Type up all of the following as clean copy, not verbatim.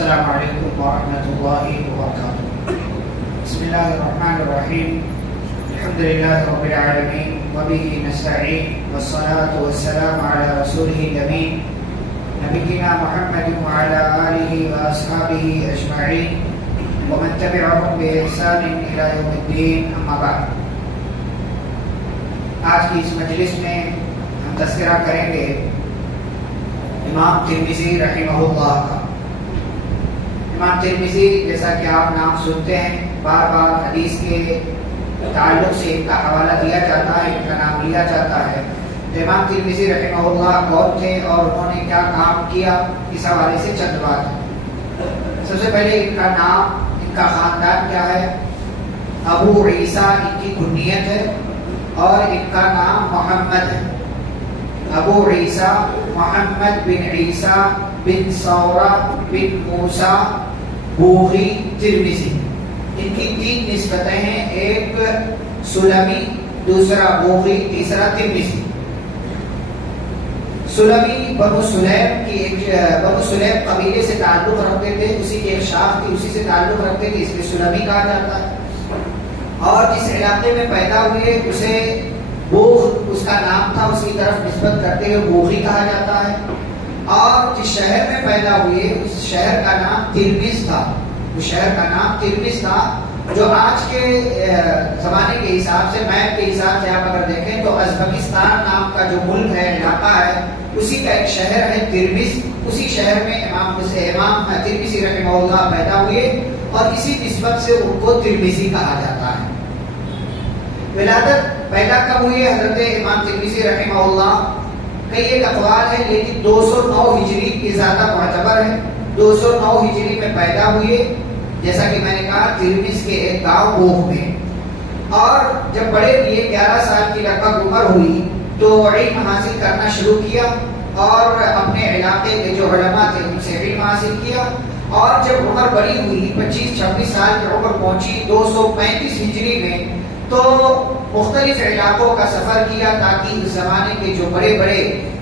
السلام علیکم ورحمۃ اللہ وبرکاتہ. بسم اللہ الرحمن الرحیم. الحمد للہ رب العالمین وبہ نستعین والصلاة والسلام علی رسولہ الامین نبینا محمد وعلی آلہ واصحابہ اجمعین ومن تبعهم بإحسان إلى يوم الدین. اما بعد، آج کی اس مجلس میں ہم تذکرہ کریں گے امام ترمذی رحمہ اللہ کا. امام ترمذی جیسا کہ آپ نام سنتے ہیں، بار بار حدیث کے تعلق سے ان کا حوالہ دیا جاتا ہے، ان کا نام لیا جاتا ہے. تو امام ترمذی رحمہ اللہ کون تھے اور انہوں نے کیا کام کیا، اس حوالے سے چند بات ہے. سب سے پہلے ان کا نام، ان کا خاندان کیا ہے. ابو عیسیٰ ان کی کنیت ہے اور ان کا نام محمد ہے. ابو عیسیٰ محمد بن عیسیٰ بن ثورہ بن موسیٰ بوغی ترمذی. ان کی تین نسبتیں ہیں، ایک سلمی، دوسرا بوغی، تیسرا ترمذی. سلمی بنو سلیم کی بنو سلیم قبیلے سے تعلق رکھتے تھے، اسی کی ایک شاخ تھی، اسی سے تعلق رکھتے تھے، اس لیے سلمی کہا جاتا ہے. اور جس علاقے میں پیدا ہوئے اسے بوغ اس کا نام تھا، اس کی طرف نسبت کرتے ہوئے بوغی کہا جاتا ہے. اور جس شہر میں پیدا ہوئے اس شہر کا نام ترمذ تھا. اس شہر کا نام ترمذ تھا، جو آج کے زمانے کے حساب سے، میپ کے حساب سے آپ اگر دیکھیں تو ازبکستان نام کا جو ملک ہے، علاقہ ہے، اسی کا ایک شہر ہے ترمذ. اسی شہر میں امام ترمذی رحمہ اللہ پیدا ہوئے اور اسی نسبت سے ان کو ترمذی کہا جاتا ہے. ولادت پیدا کب ہوئی ہے حضرت امام ترمذی رحمہ اللہ؟ کئی ایک اقوال ہے، لیکن 209 ہجری کی زیادہ معتبر ہے. 209 ہجری میں پیدا ہوئے، جیسا کہ میں نے کہا ترمذ کے ایک گاؤں بوغ میں. اور جب بڑے ہوئے، 11 سال کی لگ بھگ عمر ہوئی، تو علم حاصل کرنا شروع کیا اور اپنے علاقے کے جو علماء تھے ان سے علم حاصل کیا. اور جب عمر بڑی ہوئی، 25-26 سال کی عمر پہنچی 235 ہجری میں، تو مختلف علاقوں کا سفر کیا تاکہ اس زمانے کے جو بڑے بڑے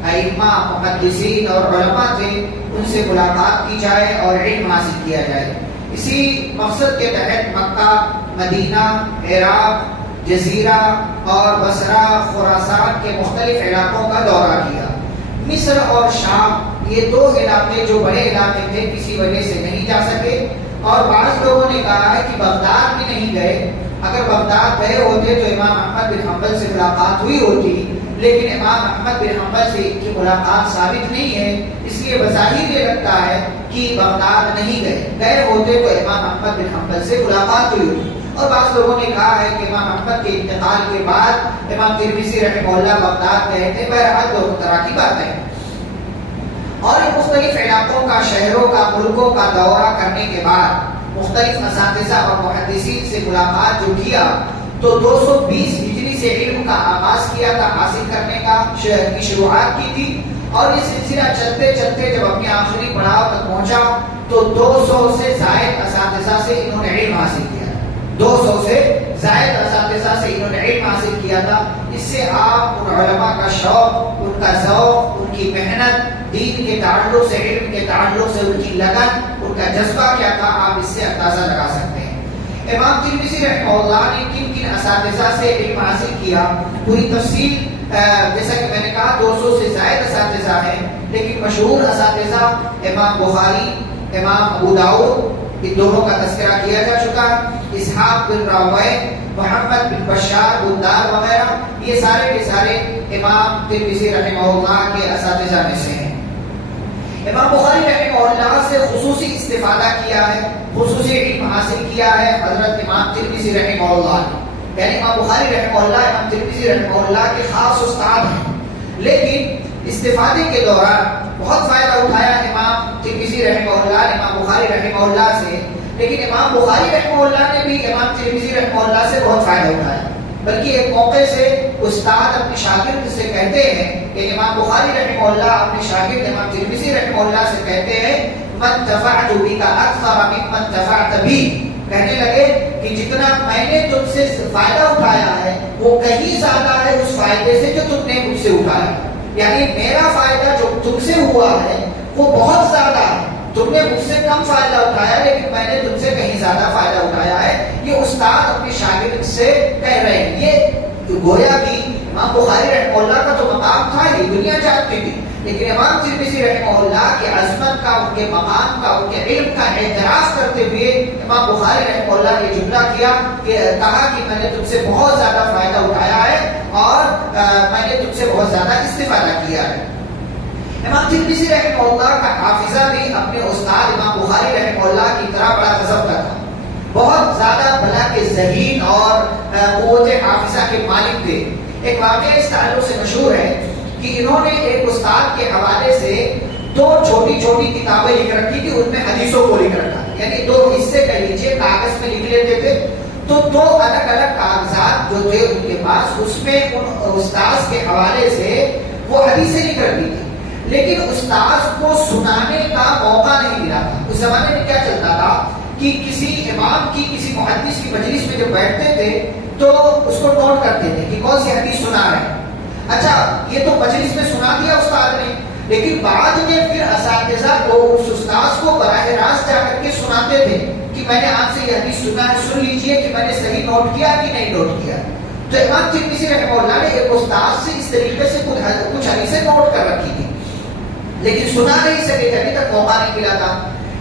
ائمہ، محدثین اور علماء تھے ان سے ملاقات کی جائے اور علم حاصل کیا جائے. اسی مقصد کے تحت مکہ، مدینہ، عراق، جزیرہ اور بصرہ، خراسان کے مختلف علاقوں کا دورہ کیا. مصر اور شام، یہ دو علاقے جو بڑے علاقے تھے کسی وجہ سے نہیں جا سکے. اور بعض لوگوں نے کہا ہے کہ بغداد بھی نہیں گئے. اگر بغداد گئے ہوتے تو امام احمد بن حنبل سے ملاقات ہوئی ہوتی، لیکن امام احمد بن حنبل سے ان کی ملاقات ثابت نہیں ہے. اس لیے بظاہر یہ لگتا ہے کہ بغداد نہیں گئے. گئے ہوتے تو امام احمد بن حنبل سے ملاقات ہوئی ہوتی. اور بعض لوگوں نے کہا ہے کہ امام احمد کے انتقال کے بعد امام ترمذی رحمہ اللہ بغداد گئے تھے. بہرحال دو طرح کی باتیں. اور مختلف علاقوں کا، شہروں کا، ملکوں کا دورہ کرنے کے بعد مختلف اساتذہ اور محدثین سے ملاقات جو کیا، تو 220 ہجری سے علم کا آغاز کیا تھا، حاصل کرنے کا کی شروعات کی تھی. اور یہ سلسلہ چلتے چلتے جب اپنی آخری پڑاؤ تک پہنچا تو 200 سے زائد اساتذہ سے انہوں نے علم حاصل کیا. 200 سے زائد اساتذہ سے انہوں نے علم حاصل کیا تھا. اس سے آپ ان علماء کا شوق، ان کا ذوق، ان کی محنت، دین کے تعلق سے، علم کے تعلق سے ان کی لگن، ان کا جذبہ کیا تھا، آپ اس سے اندازہ لگا سکتے ہیں. امام ترمذی رحمہ اللہ نے کن کن اساتذہ سے علم حاصل کیا، پوری تفصیل جیسا کہ میں نے کہا 200 سے زائد اساتذہ ہیں، لیکن مشہور اساتذہ امام بخاری، امام ابو داؤد، ان دونوں کا تذکرہ کیا جا چکا. اسحاق بن راہویہ، محمد بن بشار بندار وغیرہ، یہ سارے کے سارے امام ترمذی رحمہ اللہ کے اساتذہ میں سے ہیں. امام بخاری رحمہ اللہ سے خصوصی استفادہ کیا ہے، خصوصی علم حاصل کیا ہے حضرت امام ترمذی رحمہ اللہ نے. یعنی امام بخاری رحمہ اللہ امام ترمذی رحمہ اللہ کے خاص استاد ہیں، لیکن استفادے کے دوران بہت فائدہ اٹھایا امام ترمذی رحمہ اللہ نے امام بخاری رحمہ اللہ سے. لیکن امام بخاری رحمہ اللہ نے بھی امام ترمذی رحمہ اللہ سے بہت فائدہ اٹھایا. بلکہ ایک موقع سے استاد اپنے شاگرد سے کہتے ہیں کہ امام بخاری رحمہ اللہ اپنے شاگرد امام ترمذی رحمہ اللہ سے کہتے ہیں من تفعت بک اکثر ممن تفعت بی. کہنے لگے کہ جتنا میں نے تم سے فائدہ اٹھایا ہے وہ کہیں زیادہ ہے اس فائدے سے جو تم نے مجھ سے اٹھایا. یعنی میرا فائدہ جو تم سے ہوا ہے وہ بہت زیادہ ہے. تم نے مجھ سے کم فائدہ اٹھایا لیکن میں نے تم سے کہیں زیادہ فائدہ اٹھایا ہے. یہ استاد اپنے شاگرد سے کہہ رہے ہیں. یہ گویا کہ امام بخاری رحمہ اللہ کا تو مقام تھا, یہ دنیا جانتی تھی, لیکن امام ترمذی رحمہ اللہ کی عظمت کا, ان کے مقام کا, ان کے علم کا اعتراف کرتے ہوئے امام بخاری رحمہ اللہ نے جملہ کیا کہ کہا کہ میں نے تم سے بہت زیادہ فائدہ اٹھایا ہے اور میں نے تم سے بہت زیادہ استفادہ کیا ہے. امام ترمذی رحمہ اللہ کا حافظہ بھی اپنے استاد امام بخاری رحمہ اللہ کی طرح بڑا غضب کا تھا, بہت زیادہ بلا کے ذہین اور قوت حافظہ کے مالک تھے. ایک واقعہ اس تعلق سے مشہور ہے کہ انہوں نے ایک استاد کے حوالے سے 2 چھوٹی چھوٹی کتابیں لکھ رکھی تھی, ان میں حدیثوں کو لکھ رکھا, یعنی 2 حصے کہہ لیجیے کاغذ میں لکھ لیتے تھے. تو 2 الگ الگ کاغذات جو تھے ان کے پاس, اس میں ان استاد کے حوالے سے وہ حدیثیں لکھ رکھی تھی, لیکن استاد کو سنانے کا موقع نہیں ملا تھا. اس زمانے میں کیا چلتا تھا کہ کسی امام کی, کسی محدث کی مجلس میں جب بیٹھتے تھے تو اس کو نوٹ کرتے تھے کہ کون سی حدیث سنا رہے ہیں. اچھا, یہ تو مجلس میں سنا دیا استاد نے, لیکن بعد میں پھر اساتذہ کو اس استاد کو براہ راست جا کر کے سناتے تھے کہ میں نے آپ سے یہ حدیث سنا ہے, سن لیجئے کہ میں نے صحیح نوٹ کیا کہ نہیں نوٹ کیا. تو امام ترمذی رحمہ اللہ نے ایک استاد سے اس طریقے سے کچھ حدیثیں نوٹ کر رکھی تھی, لیکن سنا نہیں سکے تھے, ابھی تک موقع نہیں ملا تھا.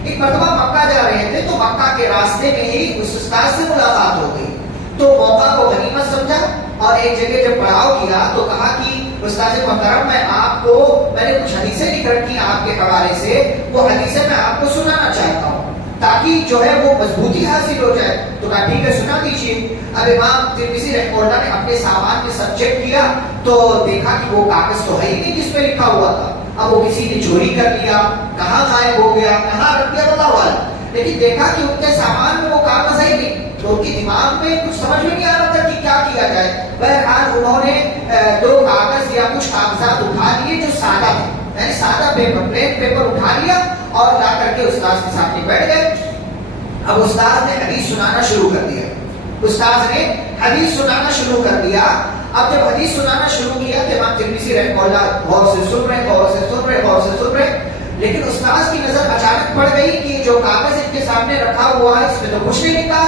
ایک مرتبہ مکہ جا رہے تھے تو مکہ کے راستے میں ہی اس استاد سے ملاقات ہو گئی, تو موقع کو غنیمت سمجھا اور ایک جگہ جب پڑاؤ کیا تو کہا کہ استاد محترم میں نے کچھ حدیثیں لکھ رکھی آپ کے حوالے سے, وہ حدیثیں میں آپ کو سنانا چاہتا ہوں تاکہ جو ہے وہ مضبوطی حاصل ہو جائے. تو کہا ٹھیک ہے سنا دیجیے. اب امام ترمذی رحمہ اللہ نے اپنے سامان میں سب چیک کیا تو دیکھا کہ وہ کاغذ تو ہے ہی نہیں جس پہ لکھا ہوا تھا. اب وہ کسی نے چوری کر لیا, کہاں غائب ہو گیا, کہاں رکھ دیا اللہ والا, لیکن دیکھا کہ ان کے سامان میں وہ کاغذ ہے ہی نہیں. تو ان کی دماغ میں کچھ سمجھ میں نہیں آ رہا تھا کہ کیا کیا جائے. بہرحال انہوں نے 2 کاغذ یا کچھ کاغذات اٹھا لیے جو سادہ تھے, یعنی سادہ پیپر, پلین پیپر اٹھا لیا اور لا کر کے استاد کے سامنے بیٹھ گئے. اب استاد نے حدیث سنانا شروع کر دیا. استاد نے حدیث سنانا شروع کر دیا. اب جب حدیث سنانا شروع کیا تو امام ترمذی رحمہ اللہ غور سے سن رہے, لیکن استاد کی نظر اچانک پڑ گئی کہ جو کاغذ ان کے سامنے رکھا ہوا ہے اس میں تو کچھ نہیں لکھا,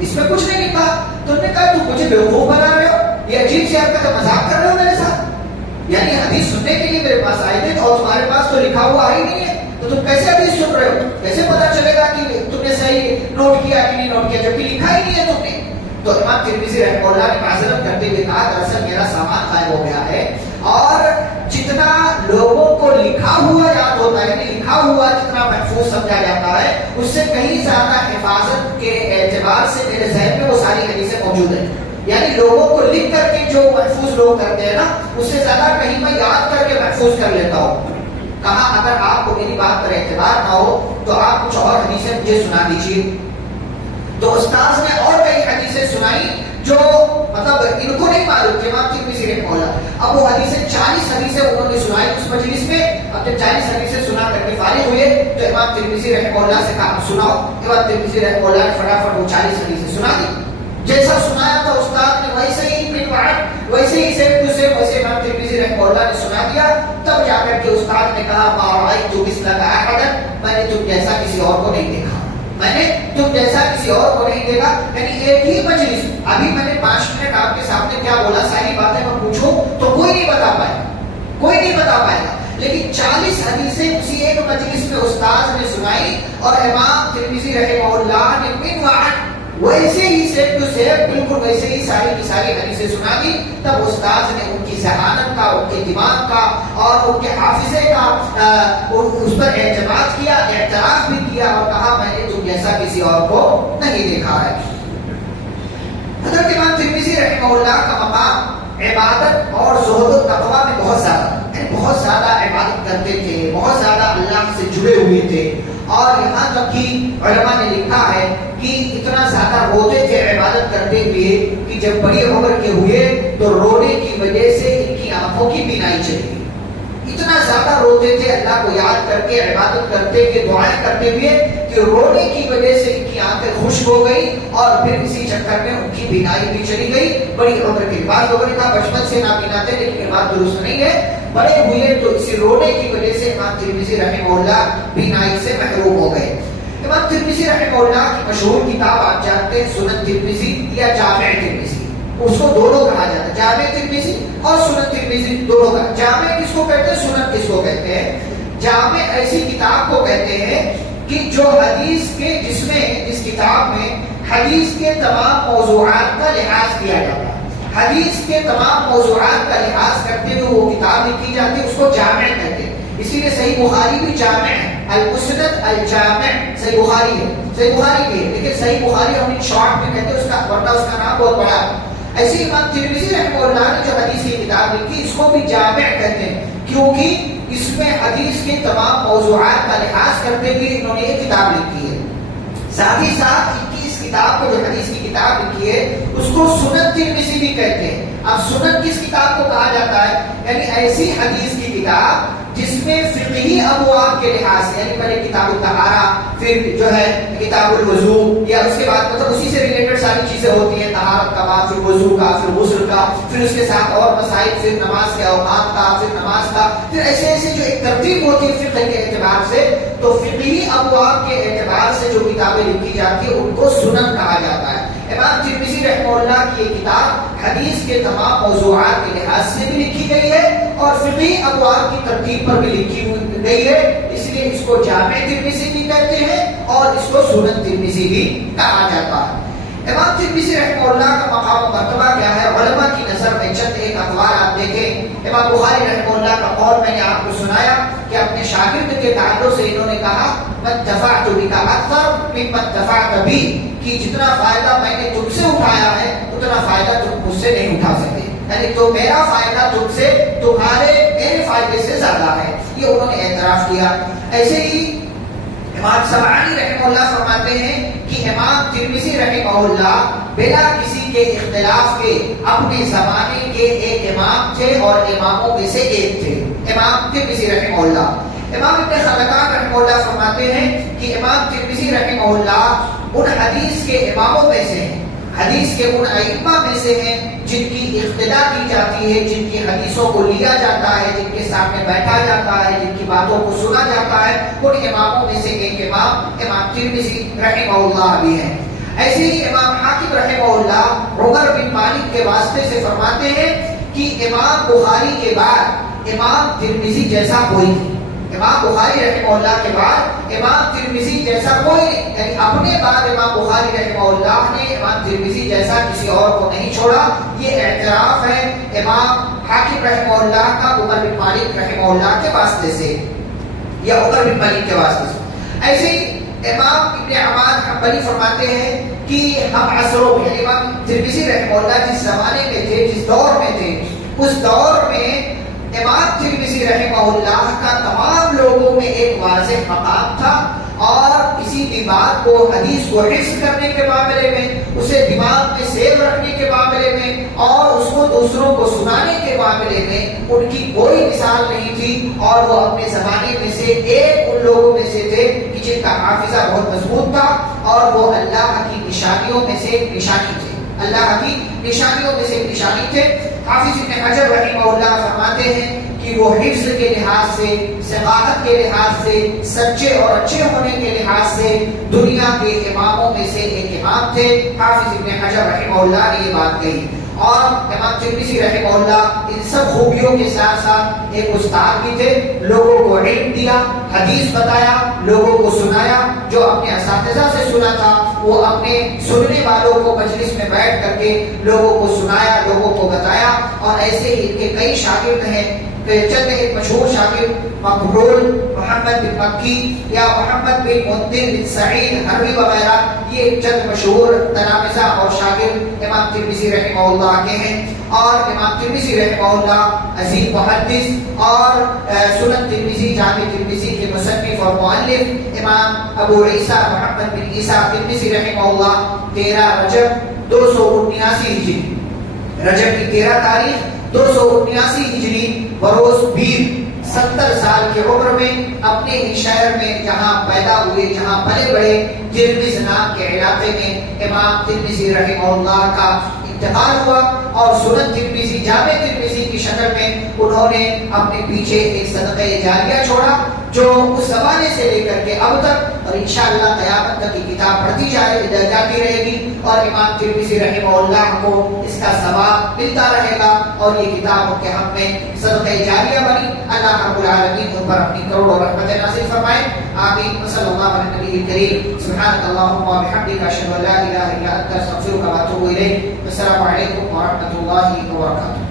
اس میں کچھ نہیں لکھا. تو انہوں نے کہا تم مجھے بیوقوف بنا رہے ہو, یہ عجیب سی حرکت ہے, مذاق کر رہے ہو میرے ساتھ. یعنی حدیث سننے کے لیے میرے پاس آئے تھے اور تمہارے پاس تو لکھا ہوا ہی نہیں ہے, تو تم کیسے حدیث سن رہے ہو, کیسے پتا چلے گا کہ تم نے صحیح نوٹ کیا کہ نہیں نوٹ کیا جبکہ لکھا ہی نہیں ہے تم نے. تو امام ترمذی رحمہ اللہ نے معذرت کرتے ہوئے کہا دراصل میرا سامان غائب ہو گیا ہے, اور جتنا لوگوں کو لکھا ہوا یاد ہوتا ہے, یعنی لکھا ہوا جتنا محفوظ سمجھا جاتا ہے, اس سے کہیں زیادہ حفاظت کے اعتبار سے میرے ذہن میں وہ ساری حدیثیں موجود ہیں. یعنی لوگوں کو لکھ کر کے جو محفوظ لوگ کرتے ہیں نا, اس سے زیادہ کہیں میں یاد کر کے محفوظ کر لیتا ہوں. کہا اگر آپ کو میری بات پر اعتبار نہ ہو تو آپ کچھ اور حدیثیں مجھے سنا دیجیے. تو استاد نے اور کئی حدیثیں سنائی جو مطلب ان کو نہیں معلوم کہ امام ترمذی رحمہ اللہ. اب وہ حدیثیں 40 حدیثیں انہوں نے سنائی اس مجلس میں. اب جب 40 حدیثیں سنا کر کے فارغ ہوئے تو امام ترمذی رحمہ اللہ سے کہا سناؤ. امام ترمذی رحمہ اللہ نے فٹافٹ وہ 40 حدیثیں سنا دی. جیسا سنایا تھا استاد نے ویسے ہی ویسے ہی سیم ٹو سیم ویسے امام ترمذی رحمہ اللہ نے سنا دیا. تب جا کر کے استاد نے کہا ما رأیت مثل احد, میں نے تم جیسا کسی اور کو نہیں دیکھا, میں نے تم جیسا کسی اور کو نہیں دیکھا. یعنی ایک ہی مجلس, ابھی میں نے 5 منٹ آپ کے سامنے کیا بولا, ساری باتیں میں پوچھوں تو کوئی نہیں بتا پائے گا, کوئی نہیں بتا پائے گا, لیکن 40 حدیثیں اسی ایک مجلس میں استاد نے سنائی اور امام ترمذی رحمہ اللہ نے من وعد ویسے ہی سیم ٹو سیم بالکل ویسے ہی ساری کی ساری حدیثیں سنا دی. تب استاد نے ان کی ذہانت کا, ان کے دماغ کا اور ان کے حافظے کا اس پر اعتماد کیا, اعتراف بھی کیا اور کہا میں نے تم جیسا کسی اور کو نہیں دیکھا ہے. حضرت امام ترمذی رحمہ اللہ کا مقام عبادت اور زہد و تقویٰ میں بہت زیادہ عبادت کرتے تھے, بہت زیادہ اللہ سے جڑے ہوئے تھے. اور یہاں تک کہ علماء نے لکھا ہے کہ اتنا زیادہ روتے تھے عبادت کرتے ہوئے کہ جب بڑی عمر کے ہوئے تو رونے کی وجہ سے ان کی آنکھوں کی بینائی چلی گئی. اتنا زیادہ روتے تھے اللہ کو یاد کر کے, عبادت کرتے ہوئے, دعائیں کرتے ہوئے کہ رونے کی وجہ سے ان کی آنکھیں خشک ہو گئی اور پھر اسی چکر میں ان کی بینائی بھی چلی گئی بڑی عمر کے بعد. لوگوں نے کہا بچپن سے نابینا تھے لیکن یہ بات درست نہیں ہے, بڑے ہوئے تو اسی رونے کی وجہ سے امام ترمذی رحمہ اللہ بینائی سے محروم ہو گئے. امام ترمذی رحمہ اللہ کی مشہور کتاب آپ جانتے ہیں سنن ترمذی یا جامع ترمذی, اس کو دونوں کہا جاتا ہے, جامع ترمذی اور سنن ترمذی دونوں کا. جامع کس کو کہتے ہیں, سنن کس کو کہتے ہیں؟ جامع ایسی کتاب کو کہتے ہیں کہ جو حدیث کے جس میں اس کتاب میں حدیث کے تمام موضوعات کا لحاظ کیا جاتا ہے, حدیث کے تمام موضوعات کا لحاظ کرتے ہوئے وہ کتاب لکھی جاتی ہے, اس کو جامع کہتے ہیں. اسی لیے صحیح بخاری بھی جامع ہے, المسند الجامع صحیح بخاری ہے, صحیح بخاری بھی ہے لیکن صحیح بخاری ہم شارٹ میں کہتے ہیں, اس کا ورنہ اس کا نام بہت بڑا ہے. ایسے امام ترمذی رحمہ اللہ نے جو حدیث کی کتاب لکھی اس کو بھی جامع کہتے ہیں کیونکہ اس میں حدیث کے تمام موضوعات کا لحاظ کرتے ہوئے انہوں نے یہ کتاب لکھی ہے. ساتھ ہی ساتھ ان کی اس کتاب کو جو حدیث کی کتاب لکھی ہے اس کو سنن ترمذی بھی کہتے ہیں. اب سنن کس کتاب کو کہا جاتا ہے, یعنی ایسی حدیث کی کتاب جس میں فقہی ابواب کے لحاظ سے, یعنی پہلے کتاب الطہارہ, پھر جو ہے کتاب الوضو, یا اس کے بعد مطلب اسی سے ریلیٹڈ ساری چیزیں ہوتی ہیں, طہارت کا بعد پھر وضو کا, پھر غسل کا, پھر اس کے ساتھ اور مسائل, پھر نماز کے اوقات کا, پھر نماز کا, پھر ایسے ایسے جو ایک ترتیب ہوتی ہے فقہ کے اعتبار سے. تو فقہی ابواب کے اعتبار سے جو کتابیں لکھی جاتی ہیں ان کو سنن کہا جاتا ہے. امام ترمذی رحمہ اللہ کی یہ کتاب حدیث کے تمام موضوعات کے لحاظ سے بھی لکھی گئی ہے اور فقہی ابواب کی ترتیب پر بھی لکھی گئی ہے, اس لیے اس کو جامع ترمذی بھی کہتے ہیں اور اس کو سنن ترمذی بھی کہا جاتا ہے. امام ترمذی رحمہ اللہ کا مقام و مرتبہ کیا ہے؟ علماء کی نظر میں چند ایک اقوال آپ دیکھیں. امام بخاری رحمہ اللہ کا قول میں نے آپ کو سنایا کہ اپنے شاگرد کے تعلق سے انہوں نے کہا من دفعت بک اکثر ممن دفعت بی, کہ جتنا فائدہ میں نے تم سے اٹھایا ہے اتنا فائدہ تم مجھ سے نہیں اٹھا سکتے, یعنی تو میرا فائدہ تم سے تمہارے میرے فائدے سے زیادہ ہے, یہ انہوں نے اعتراف کیا. ایسے ہی امام سمعانی رحمہ اللہ فرماتے ہیں کہ امام ترمذی رحمہ اللہ بلا کسی کے اختلاف کے اپنے زمانے کے ایک امام تھے اور اماموں میں سے ایک تھے, امام ترمذی رحمہ اللہ. امام ابن خلکان رحمہ اللہ فرماتے ہیں کہ امام ترمذی رحمہ اللہ ان حدیث کے اماموں میں سے ہیں, حدیث کے ان ائمہ میں سے ہیں جن کی اقتدا کی جاتی ہے, جن کی حدیثوں کو لیا جاتا ہے, جن کے سامنے بیٹھا جاتا ہے, جن کی باتوں کو سنا جاتا ہے. ان اماموں میں سے ایک امام امام ترمذی رحمہ اللہ بھی ہیں. ایسے ہی امام حاکم رحمہ اللہ عمر بن مالک کے واسطے سے فرماتے ہیں کہ امام بخاری کے بعد امام ترمذی جیسا کوئی نہیں, امام بخاری رحمہ اللہ کے بعد امام ترمذی جیسا کوئی نہیں, یعنی اپنے بعد امام بخاری رحمہ اللہ نے امام ترمذی جیسا کسی اور کو نہیں چھوڑا. یہ اعتراف ہے امام حاکم رحمہ اللہ کا عمر بن مالک رحمہ اللہ کے واسطے سے یا عمر بن مالک کے واسطے سے. ایسے ہی امام ابن عمان حنبلی فرماتے ہیں کہ ہم عصروں میں, امام ترمذی رحمہ اللہ جس زمانے میں تھے, جس دور میں تھے, اس دور میں امام ترمذی رحمہ اللہ کا تمام لوگوں میں ایک واضح مقام تھا اور کسی بھی بات کو, حدیث کو حفظ کرنے کے معاملے میں, اسے دماغ میں سیو رکھنے کے معاملے میں اور اس کو دوسروں کو سنانے کے معاملے میں ان کی کوئی مثال نہیں تھی. اور وہ اپنے زمانے میں سے ایک ان لوگوں میں سے تھے کہ جن کا حافظہ بہت مضبوط تھا اور وہ اللہ کی نشانیوں میں سے ایک نشانی تھے, اللہ کی نشانیوں میں سے ایک نشانی تھے. حافظ ابن حجر رحمہ اللہ فرماتے ہیں کہ وہ حفظ کے لحاظ سے, ثقافت کے لحاظ سے, سچے اور اچھے ہونے کے لحاظ سے دنیا کے اماموں میں سے ایک امام تھے. حافظ ابن حجر رحمہ اللہ نے یہ بات کہی. اور امام ترمذی رحمہ اللہ ان سب خوبیوں کے ساتھ ساتھ ایک استاد بھی تھے, لوگوں کو علم دیا, حدیث بتایا, لوگوں کو سنایا, جو اپنے اساتذہ سے سنا تھا وہ اپنے سننے والوں کو مجلس میں بیٹھ کر کے لوگوں کو سنایا, لوگوں کو بتایا. اور ایسے ہی ان کے کئی شاگرد ہیں, چند ایک مشہور شاگرد مقبول محمد بن مکی یا محمد بن منذر بن سعید حربی وغیرہ, یہ چند مشہور تلامذہ اور شاگرد امام ترمذی رحمہ اللہ کے ہیں. اور امام ترمذی رحمہ اللہ عظیم محدث اور سنن ترمذی, جامع ترمذی کے مصنف اور مؤلف امام ابو عیسیٰ محمد بن عیسیٰ ترمذی رحمہ اللہ 13 رجب 279 ہجری, رجب کی 13 تاریخ 279 ہجری بروز پیر 70 سال کی عمر میں اپنے ہی شہر میں جہاں پیدا ہوئے، جہاں پلے بڑے، ترمذ نام کے علاقے میں امام ترمذی رحمہ اللہ کا انتقال ہوا، اور سنن ترمذی، جامع ترمذی کی شکل میں انہوں نے اپنے پیچھے ایک صدقہ جاریہ چھوڑا جو اس زمانے سے لے کر کے اب تک اور انشاءاللہ قیامت تک کی کتاب پڑھتی جاتی رہے گی، اور امام ترمذی رحمہ اللہ کو اس کا ثواب ملتا رہے گا، اور یہ کتاب ان کے حق میں صدقہ جاریہ بنی۔ اللہ رب العالمین ان پر اپنی کروڑوں رحمتیں نازل فرمائے، آمین۔ صلی اللہ علیہ نبی الکریم، سبحانک اللہم و بحمدک، اشہد ان لا الہ الا انت، استغفرک و اتوب الیک۔ السلام علیکم ورحمۃ اللہ وبرکاتہ۔